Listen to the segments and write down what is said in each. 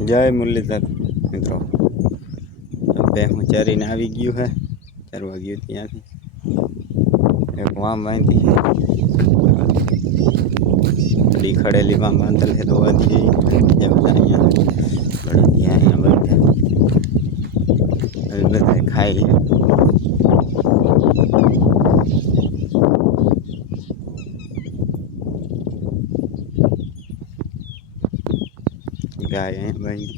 जय मुरलीधर मित्रों। अब हूँ चरीने આવી ગયું है चरवा गયું ત્યાંથી एक वहाँ बांधी बड़ी खड़ेली वहाँ बांधल है दो दी जब अँ बड़ा अँ बंधे खाई है गाय अँ बांधी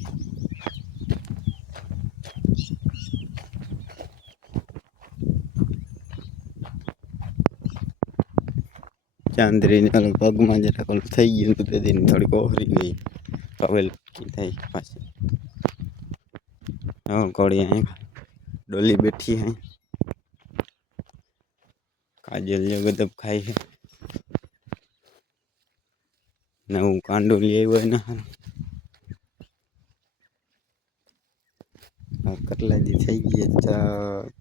चांदरी ने पग में जरा थी गयु तो थोड़ी कोहरी गई पगे लटकी थी पासी कोड़ी अँ डोली बैठी है काजल जो गदब खाई है नवू कांडो लिए हुए ना कटला दी थी गई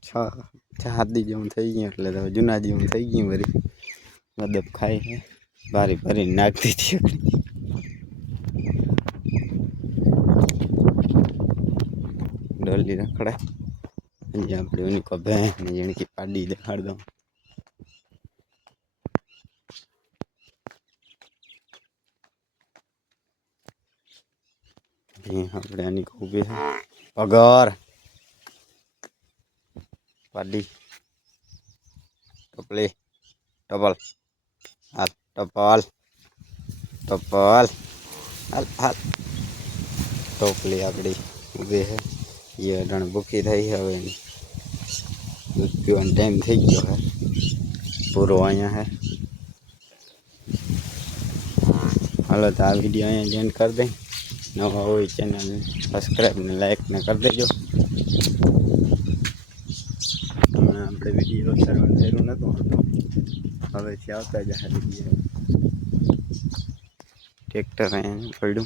6-7 दी जेवू थी गई एटले तो जूना जेवू थी गई वरी गदब खाई है बारी भरी नाखती थी डोली रखड़े अपनी उन्हीं को बहन जन की पाडी दिखाड़ दो अपने आनी को उभे है पगार पाडी टपली टपल हाल टपल टपल हाल हाल टोपली आपड़ी उभे है ये अडाण भूखी थी हवे दूध पीवानो टाइम थी गयो है पूरो अँ है। हालो तो आ वीडियो अँ एंड कर दें नवा हो चैनल सब्सक्राइब ने लाइक ने कर देजो हमने अपने वीडियो सर्वन थेरू नतुं हवे थी आवता जाहे वीडियो ट्रेक्टर अँ पड्युं।